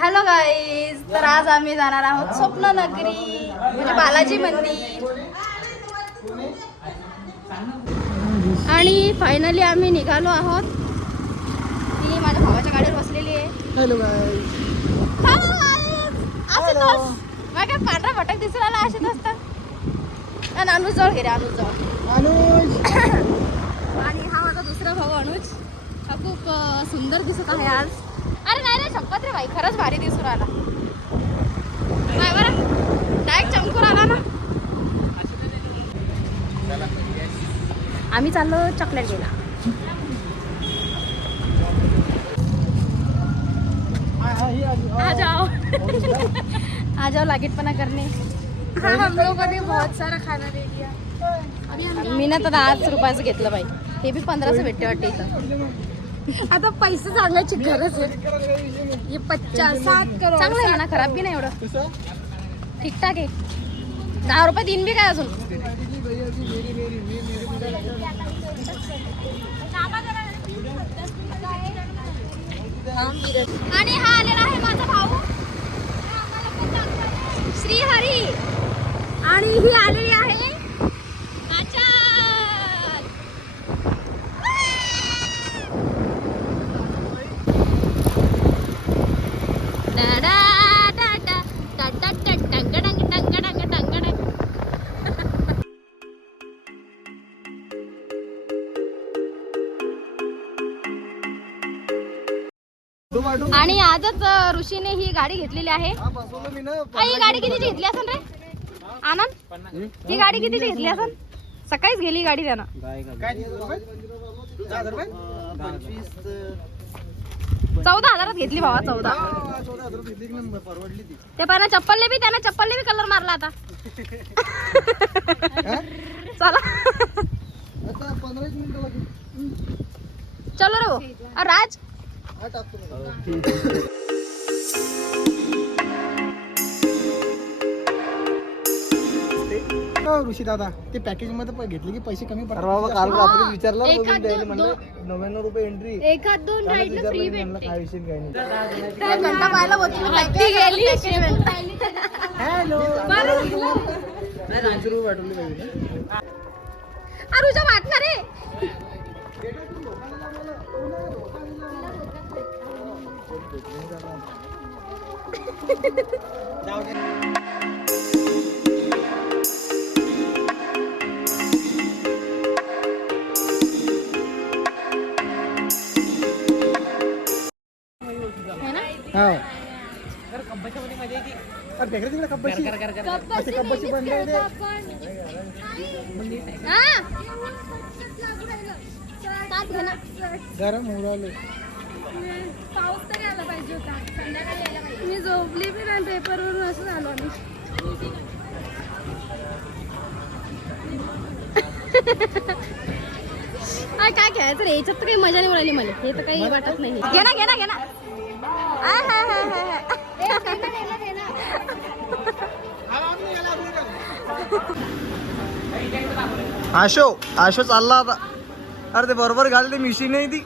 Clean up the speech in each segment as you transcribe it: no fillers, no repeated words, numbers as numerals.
Hello guys, तर आज आम्ही जाणार आहोत स्वप्ननगरी म्हणजे बालाजी मंदिर. आणि फायनली आम्ही निघालो आहोत. ती माझ्या भावाच्या गाडीवर बसलेली आहे. Hello guys. काय पांढरा भटक दिसून आला असेच असतात. अनुज जवळ घे रे, अनुज जवळ. अनुज. आणि हा माझा दुसरा भाऊ अनुज. हा खूप सुंदर दिसत आहे आज. अरे नाही रे, शपथ रे भाई, खरंच भारी दिसून आला. नाही बरं, डायरेक्ट चमकून आला ना. आम्ही चाललो चॉकलेट घ्यायला. आ जाओ आ जाओ, लागेटपणा करणे. हम लोगों ने बहुत सारा खाना दे दिया. मी ना तर 10 रुपयाचं घेतलं बाई. हे बी 15चं भेटते वाटते इथं. आता पैसे सांगायची गरज आहे. हे 50-60 करोड चांगलं आहे म्हणा, खराब बी नाही एवढं, ठीकठाक आहे. 10 रुपये दिन बी काय अजून. आणि हा आलेला आहे माझा भाऊ श्रीहरी. आणि ही आलेली आहे आणि आजच ऋषीने ही गाडी घेतलेली आहे. ही गाडी कितीची घेतली असेल रे आनंद? ही गाडी कितीची घेतली असेल? सकाळीच गेली गाडी त्यानं. 14,000 घेतली भावा. 14,000 ते पण चप्पलने बी कलर मारला आता. चला चलो रे भाऊ. राज ऋषी दादा, ते पॅकेज मध्ये घेतले की पैसे कमी पडतात. काल रात्री विचारलं, 99 रुपये एंट्री. एखाद दोन राईड फ्री भेटते. काय विषय काय नाही. घंटा पाहायला होती गेली. हॅलो. अरुजा वाटणार रे. गरम होऊ राहिले. पाऊस तरी आला पाहिजे होता, संध्याकाळी यायला पाहिजे. मी झोपली बी नाही, पेपरवरून असं झालो आम्ही. काय खेळायचं रे, याच्यात तर काही मजा नाही उडाली मला. हे तर काही वाटत नाही. घे ना घे ना घे ना. आशो चालला आता. अरे ते बरोबर घाल, ते मिशी नाही ती.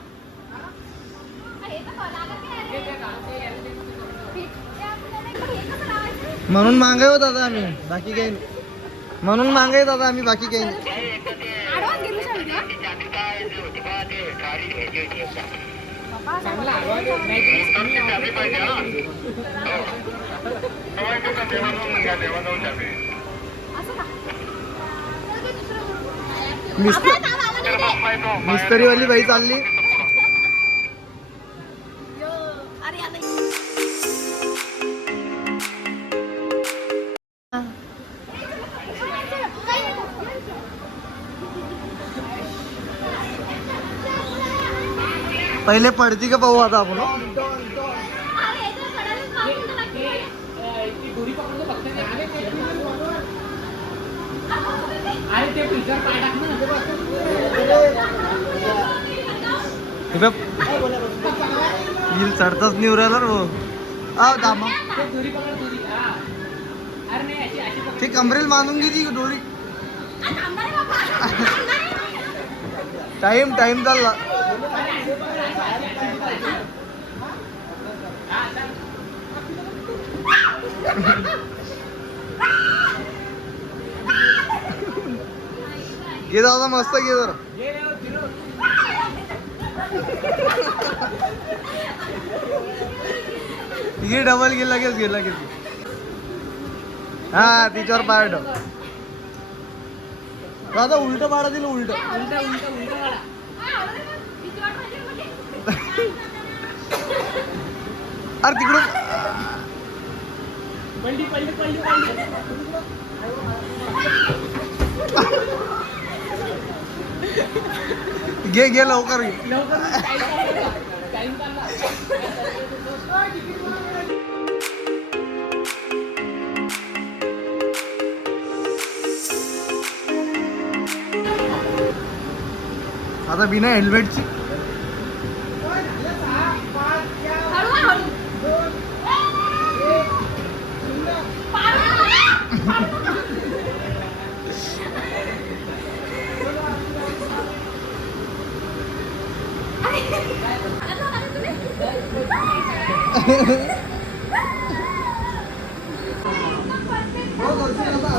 म्हणून मागाय होत आता आम्ही, बाकी काही नाही. म्हणून मागायत आता आम्ही, बाकी काही नाही. मिस्त्रीवाली बाई चालली. पहिले पडती का पाहू आता आपण. चढताच नाही उरायला दामा. ते कमरेल बांधून घे दोरी. टाइम चालला. घे दादा मस्त घे जरा घे डबल घे लगेच हा तिच्यावर पाय ठेव दादा उलट पाडा दिलं उलट अरे तिकडून घे लवकर आता बिना हेल्मेटची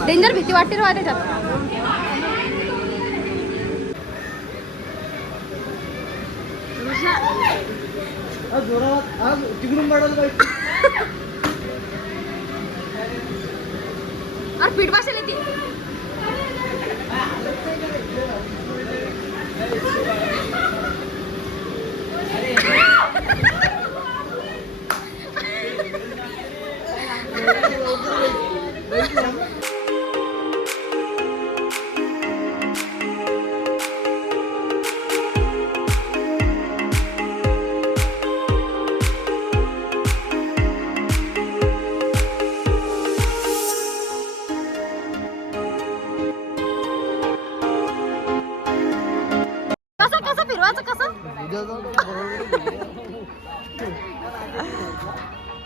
डेंजर भीती वाटते रे त्याच्यात तिकडून पाडायला पाहिजे अरे पीठ बसेल ती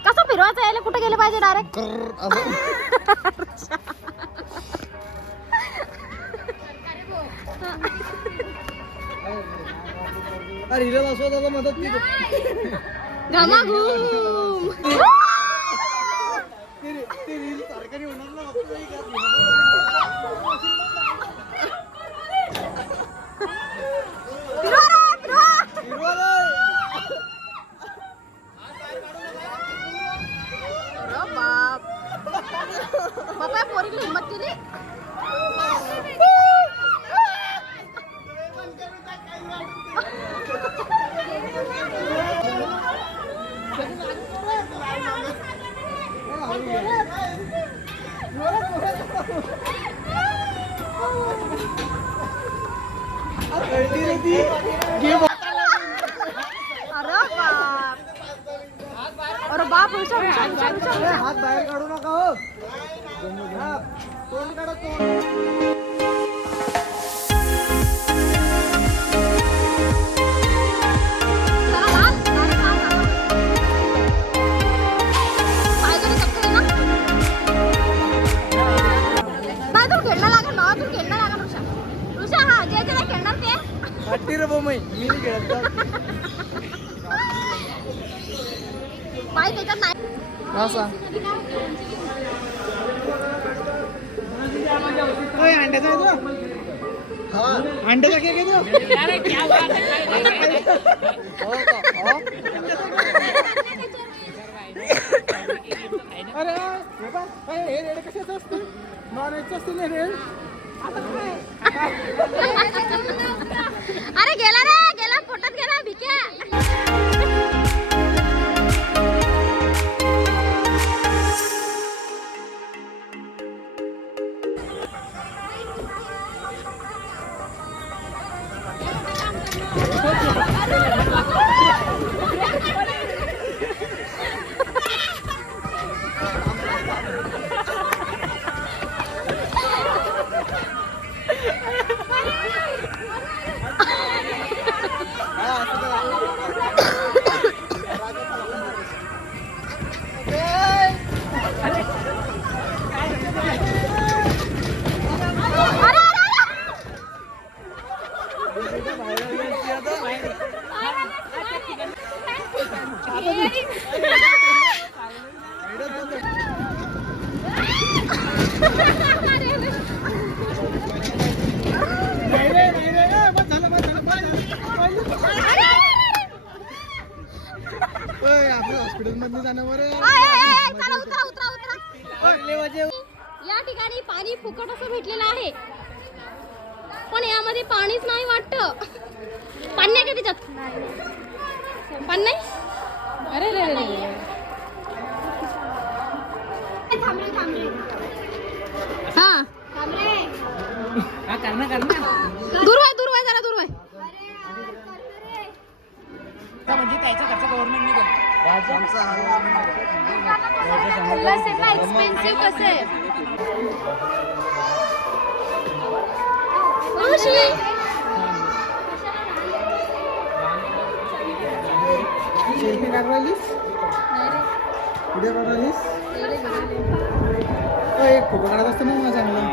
कसं फिरवायचं यायला कुठे गेलं पाहिजे डायरेक्ट अरे हिला बसवा दादा मदत घामाघूम सरकारी होणार ना बाबा पोरीला हिम्मत केली अरे बाप हात बाहेर काढू नका हो तोंड काढा हट्टी रे बोमई मी नाही खेळत पाय त्याच्यात नाही असा अंड्याचा आहे हा अंड्याचा केक आहे अरे हे रेड कशाचं असतं नॉनव्हेजचं असतं ना रेड अरे गेला रे गेला पोटात गेला भिक्या मध्ये जाण्यावर उतरा उतरा उतरा. या ठिकाणी पाणी फुकट असं भेटलेलं आहे, पण यामध्ये पाणीच नाही वाटत. पाणी नाही का त्याच्यात? पाणी नाही. अरे रे रे. हा दूर व्हाय जरा दूर व्हाय. म्हणजे त्याचा खर्च गव्हर्नमेंटने एक्सपेन्सिव्ह कसं आहे. सेल्फी काढ राहिलीस, व्हिडिओ काढ राहिलीस. एक फोटो काढत असतो ना मला चांगला.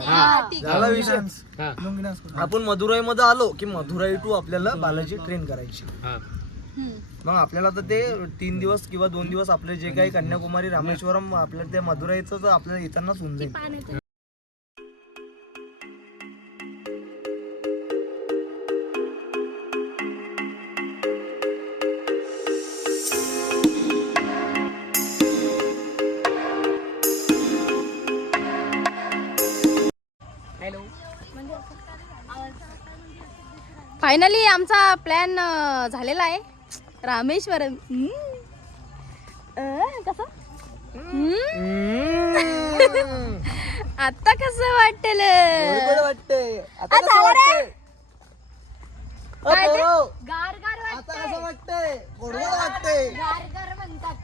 झाला विषय. आपण मदुराई मध्ये आलो की मदुराई टू आपल्याला बालाजी ट्रेन करायची. मग आपल्याला तर ते 3 दिवस किंवा 2 दिवस आपले जे काही कन्याकुमारी रामेश्वरम आपल्या त्या मदुराईचं तर आपल्याला इथंच होऊन जाईल. फायनली आमचा प्लॅन झालेला आहे रामेश्वरम. कसं आता कसं वाटेल वाटतंय आता कसं वाटतंय? आता कसं वाटतंय? गोडगोड वाटतंय.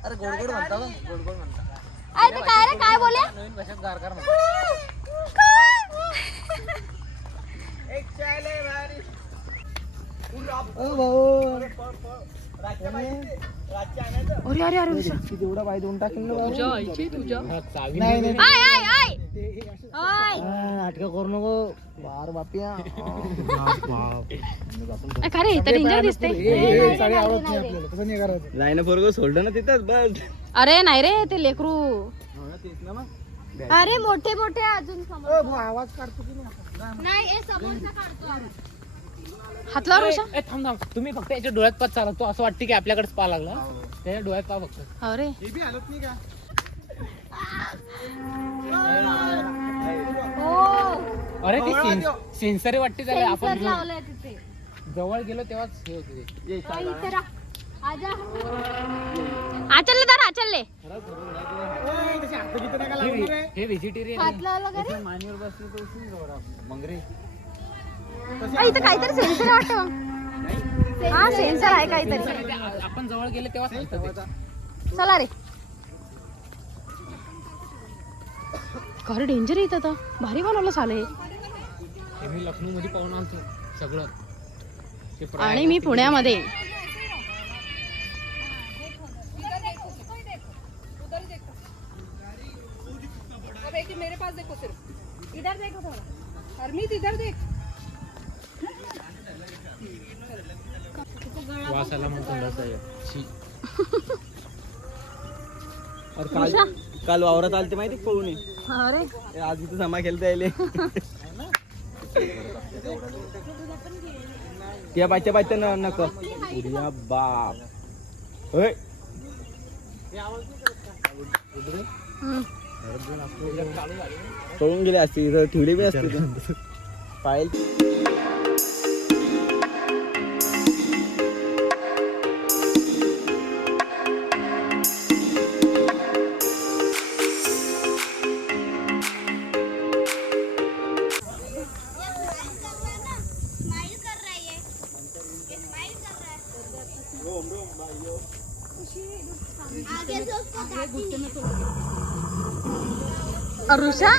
अरे गोडगोड म्हणता ना, गोडगोड म्हणता. अरे काय रे काय बोले नवीन भाषेत गारगार अरे अरे अरे तेवढा पाय देऊन टाकेल नाटक करू नको बार बापिया. खरे इथं डेंजर दिसते. नाही ना बरोबर सोडलं ना तिथंच बस. अरे नाही रे ते लेकरू. अरे मोठे मोठे अजून आवाज काढतो की नाही समोरचा काढतो. हातला ऋषा थांब थांब, तुम्ही फक्त याच्या डोळ्यात पाच चालत तो असं वाटतं की आपल्याकडेच पा लागला. त्याच्या डोळ्यात पा फक्त. अरे हालत नाही का? अरे ती सेन्सर वाटते त्याला. आपण लावलंय तिथे जवळ गेलो तेव्हाच हे होते ते. आचलले तर आचलले हे व्हेजिटेरियन मानीवर बसली तर उचलून जाऊ आपण. मग रे इथं काहीतरी सेन्सर वाटतं मग. हा सेन्सर आहे काहीतरी. आपण जवळ गेले तेव्हा चला रे. खरं डेंजर येत आता. भारी बनवलं चालेल. मी लखनौ मध्ये पाहून आणतो सगळं. आणि मी पुण्यामध्ये. मेरे पास देखो, सिर्फ इधर देखो थोड़ा. हरमीत इधर देख. वासाला म्हणतो काल वावरात आलते माहिती पळून. अरे आज इथं जमा खेळता येईल. त्या बाच्या बाच्या नको बाप. होय पळून गेले असते इथं ठेवले बी असते पायल. ऋषा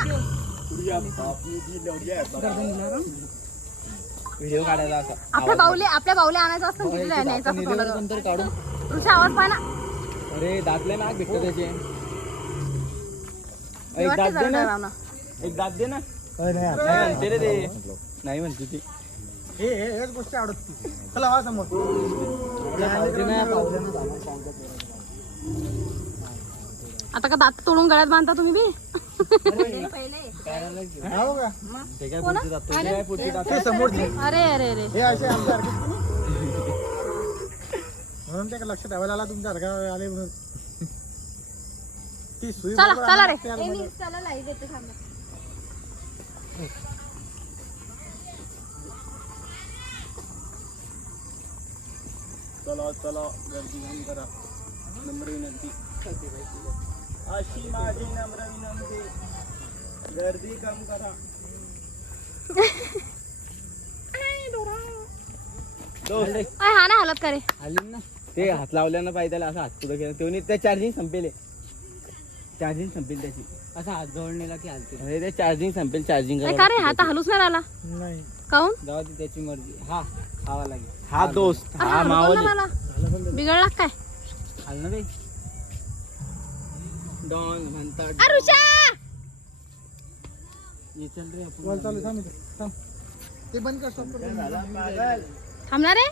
व्हिडिओ काढायला असा आपल्या बाऊले आणायचं असतं तिथे न्यायचं असतं कोणाला. काढून. ऋषा आवाज पाहा ना. अरे दातले ना भेटत त्याचे. मी वाटतं जरा डराव ना. एक दात दे ना. नाही म्हणते रे ते. नाही म्हणते ती. हेच गोष्टी आवडत. चला वा समोर. आता का दात तोडून गळ्यात बांधता तुम्ही बी. अरे अरे अरे म्हणून ते लक्ष ठेवायला आला तुमच्या सारखा आले म्हणून. ती सुई चला चला रे. चला चला गर्दी कमी करा. नम्र विनंती. अशी माझी नम्र विनंती. गर्दी कम करा. हा ना हालत करे. ते हात लावल्यानं पाहिजे त्याला असं हात पुढे केला तेव्हा त्या चार्जिंग संपेल. चार्जिंग संपेल त्याची. असा हात जवळ नेला की हालते. अरे ते चार्जिंग संपेल. चार्जिंग का रे हात हलूच नाही राहिला. नाही काऊन जाऊ दे त्याची मर्जी. हा खावा लागेल. हा दोस्त हा मावली बिघडला काय. हाल ना रे. डॉन म्हणतात. ऋषा बॉल चालू थांब इथे, थांब. ते बंद कर स्टॉप कर. थांबणार आहे.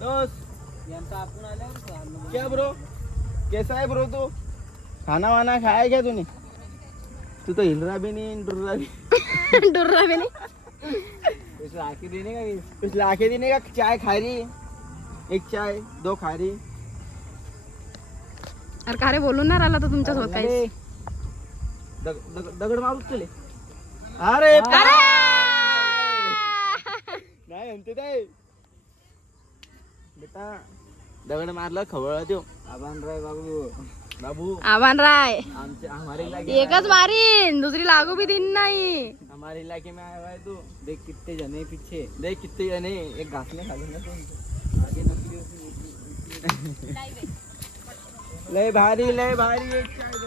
दोस्त क्या ब्रो कैसा है ब्रो तू खाना वाना खाया क्या तूने तू तो हिल रहा भी नहीं डुर रहा भी डुर्रा भी नहीं. कुछ लाके देने का चाय खा रही एक चाय 2 खा रही अरे का रे बोलून नाही राहिला तो तुमच्यासोबत काही. दगड मारू चले अरे नाही म्हणते ते बेटा दगड मारला खवळला त्यो आबान राय बाबू आव्हान राय आमचे हमारे इलाके एकच मारीन दुसरी लागू भी दिन नाही. हमारे इलाके में आया हुआ है तू देख कितने जने पीछे देख कितने जने एक घासने खा लूंगा तो आगे नकली लय भारी एक चाय दो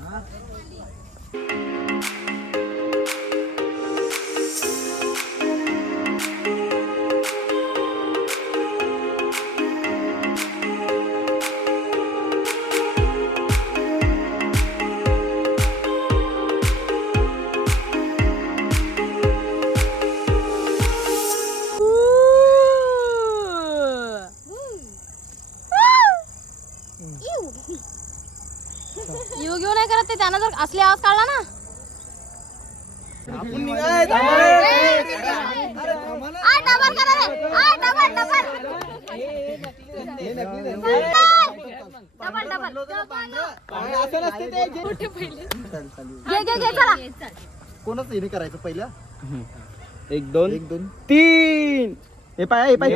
हाँ येऊ घेऊ नाही करत ते. त्यानं जर असले आवाज काढला ना आपण निघाय डबल करा रे. डबल असं नसते ते घे चला. कोणच हे नाही करायचं पहिलं. 1 2 3 हे पाय 3 3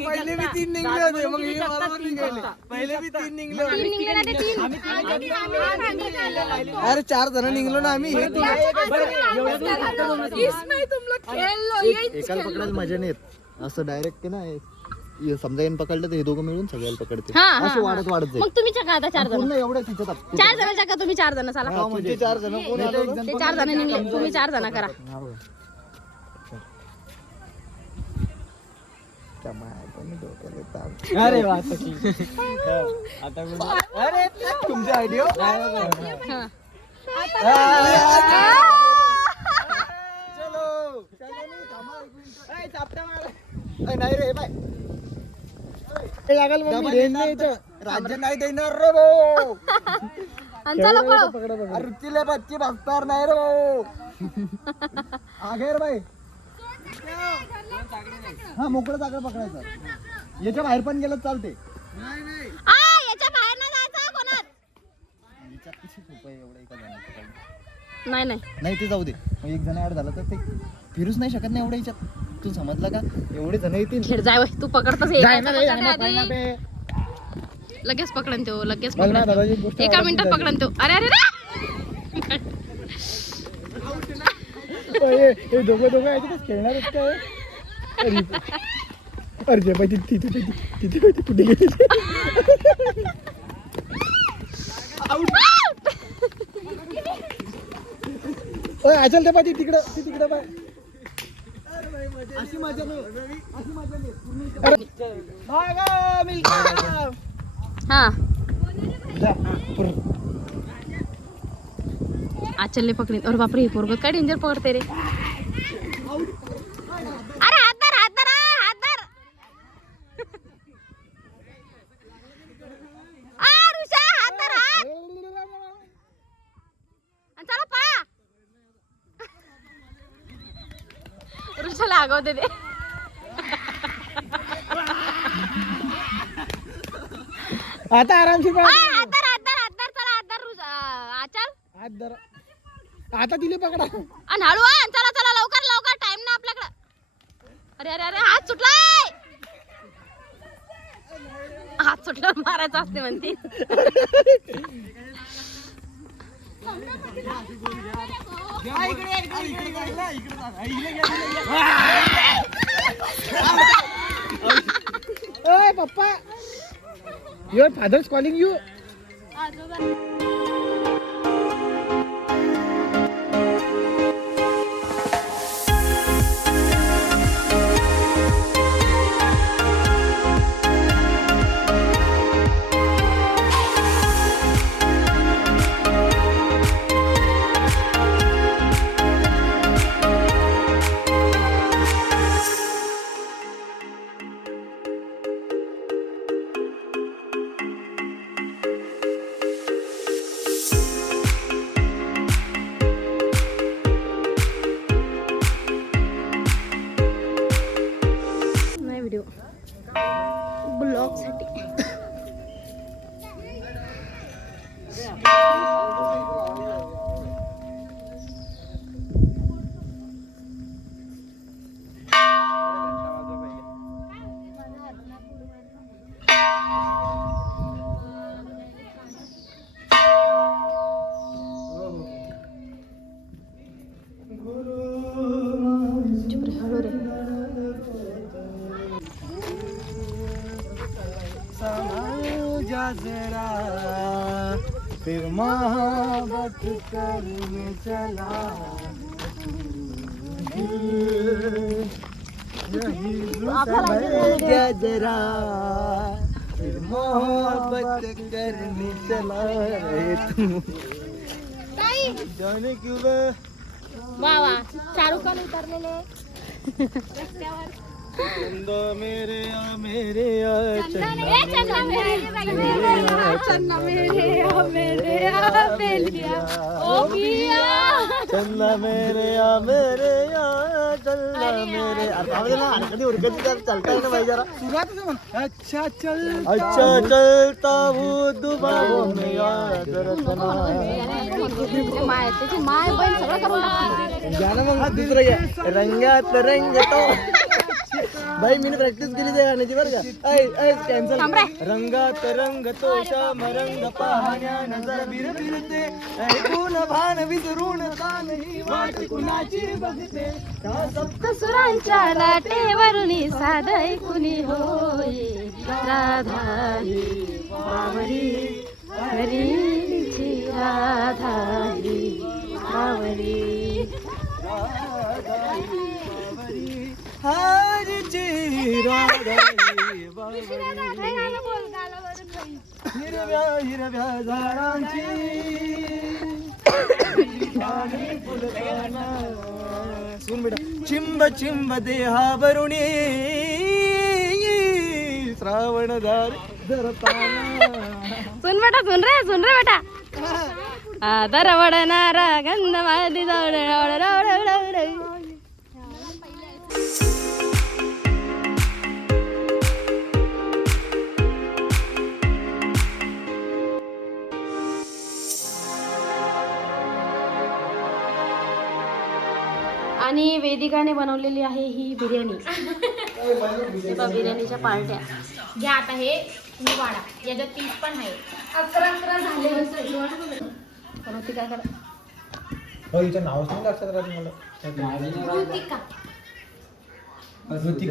पहिले मी 3 निघले होते मग हे बरोबर निघाले पहिले मी 3 निघले होते अरे 4 जण निघलो ना आम्ही हे एकाला पकडायला मजा नाही येत. असं डायरेक्ट ना समजा येऊन पकडलं तर हे दोघं मिळून सगळ्याला पकडते. असं वाढत मग तुम्ही चका आता 4 जण. पूर्ण एवढ्या तिच्यात 4 जण चका तुम्ही 4 जण चला. म्हणजे 4 जण कोण आलं? ते 4 जण निघले तुम्ही 4 जण करा. अरे वा आता अरे तुमच्या आयडिया नाही रे बाय राज्य नाही देणार रे भाऊ चला पळो. रुचीले बच्ची बघणार नाही रे भाऊ आगेर बाई हा मोकळं जागा पकडायचं. याच्या बाहेर पण गेलं चालते. याच्या बाहेर नाही जायचं कोणात. नाही नाही ते जाऊ दे. मग एक जण ऍड झाला तर ते फिरूच नाही शकत नाही एवढ्या याच्यात. तू समजला का एवढे जण येतील. खेळ जाय तू पकडतस. लगेच पकडन तो लगेच पकडन. एका मिनिटात पकडन तो. अरे अरे हे दोघं याच्यातच खेळणार आहेत काय. अरे पाहिजे तिथे कुठे गेली. अचल ते पाहिजे तिकडं बाय. अशी मजा नाही. हा आचलने पकडीन. अरे बापरे हे पोरग काय डेंजर पकडते रे. अरे हात धर हात धर हात धर. ऋषा हात धर हात. चला पळा. ऋषाला आगवते ते. आता आरामशीर हात धर हात धर हात धर. चला हात धर आचल. हात धरा. आता तिले पकडा. आणि हळू चला चला लवकर लवकर टाइम ना आपल्याकडे. अरे अरे अरे हात सुटलाय. हात सुटल्यावर मारायचं असते म्हणते. पप्पा युअर फादर्स कॉलिंग यू. फिर मोहब्बत करने चला क्या जरा फिर मोहब्बत करने चला रे तू जाने क्यों वा वा शाहरुख खान उतरलेले चंदा मेरे आ मेरे आ चन्ना मेरे आ बेलिया ओ पिया चंदा मेरे आ मेरे आ चंदा मेरे अरे ना कधी उरकत चलता है ना भाई जरा अच्छा चलता हूँ दुबारों में याद रखना माय त्याची माय बहीण सगळं करून टाकली गाणं मग दुसरं घ्या रंगात रंग तो भाई मी प्रॅक्टिस केली त्या गाण्याची बरं का कॅन्सल रंगात रंग तो श्याम रंग पाहण्या नजर बिरबिरते ऐकून भान विसरून तानही वाट कुणाची बघते सप्त सुरांच्या लाटेवरून साध ऐकुनी होय राधा ही बावरी हरीची राधा ही बावरी हारची राधा हिरव्या हिरव्या झाडांची सुन बेटा चिंब चिंब देहावरुणी श्रावण दार सुन रे बेटा दरवड नारा गंध मादी आणि वेदिकाने बनवलेली आहे ही बिर्याणी बिर्याणीच्या पार्ट्या घ्या आता हे वाडा याच्यात 30 पण आहे 11 झाले ती काय करा हो हिचं नावच नाही लक्षात राहत मला ऋतिक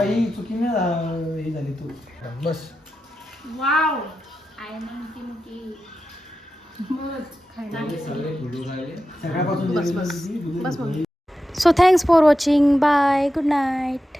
ही चुकी नाही ही झाली तू बस वाव आय मुकी सगळ्यापासून बस so thanks for watching bye good night.